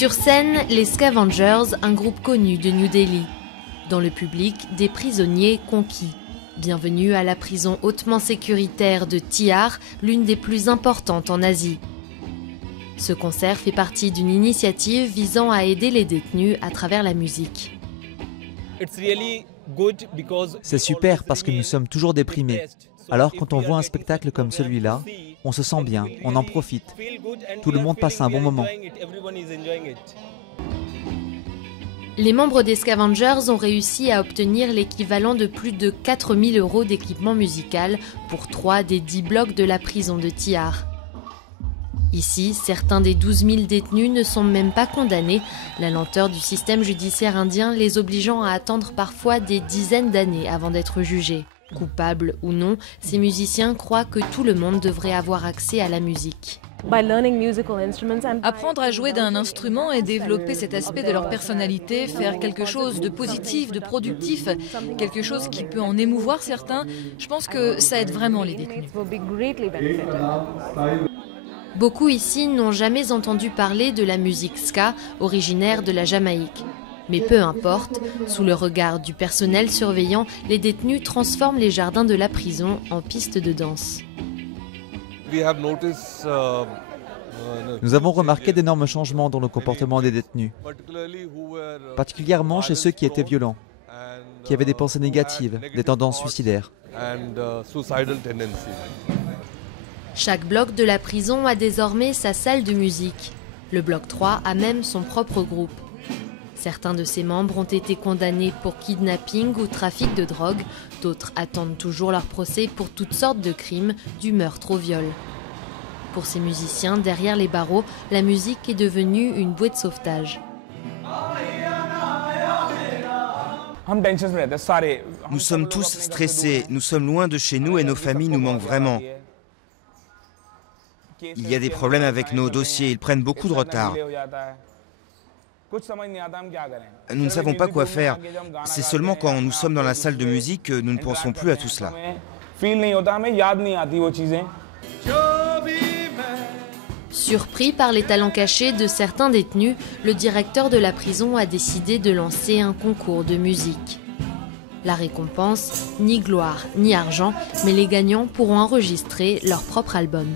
Sur scène, les Scavengers, un groupe connu de New Delhi. Dans le public, des prisonniers conquis. Bienvenue à la prison hautement sécuritaire de Tihar, l'une des plus importantes en Asie. Ce concert fait partie d'une initiative visant à aider les détenus à travers la musique. C'est super parce que nous sommes toujours déprimés. Alors quand on voit un spectacle comme celui-là, on se sent bien, on en profite. Tout le monde passe un bon moment. Les membres des Scavengers ont réussi à obtenir l'équivalent de plus de 4 000 € d'équipement musical pour 3 des 10 blocs de la prison de Tihar. Ici, certains des 12 000 détenus ne sont même pas condamnés, la lenteur du système judiciaire indien les obligeant à attendre parfois des dizaines d'années avant d'être jugés. Coupables ou non, ces musiciens croient que tout le monde devrait avoir accès à la musique. Apprendre à jouer d'un instrument et développer cet aspect de leur personnalité, faire quelque chose de positif, de productif, quelque chose qui peut en émouvoir certains, je pense que ça aide vraiment les détenus. Beaucoup ici n'ont jamais entendu parler de la musique ska, originaire de la Jamaïque. Mais peu importe, sous le regard du personnel surveillant, les détenus transforment les jardins de la prison en pistes de danse. Nous avons remarqué d'énormes changements dans le comportement des détenus, particulièrement chez ceux qui étaient violents, qui avaient des pensées négatives, des tendances suicidaires. Chaque bloc de la prison a désormais sa salle de musique. Le bloc 3 a même son propre groupe. Certains de ses membres ont été condamnés pour kidnapping ou trafic de drogue, d'autres attendent toujours leur procès pour toutes sortes de crimes, du meurtre au viol. Pour ces musiciens, derrière les barreaux, la musique est devenue une bouée de sauvetage. Nous sommes tous stressés, nous sommes loin de chez nous et nos familles nous manquent vraiment. Il y a des problèmes avec nos dossiers, ils prennent beaucoup de retard. Nous ne savons pas quoi faire. C'est seulement quand nous sommes dans la salle de musique que nous ne pensons plus à tout cela. Surpris par les talents cachés de certains détenus, le directeur de la prison a décidé de lancer un concours de musique. La récompense, ni gloire ni argent, mais les gagnants pourront enregistrer leur propre album.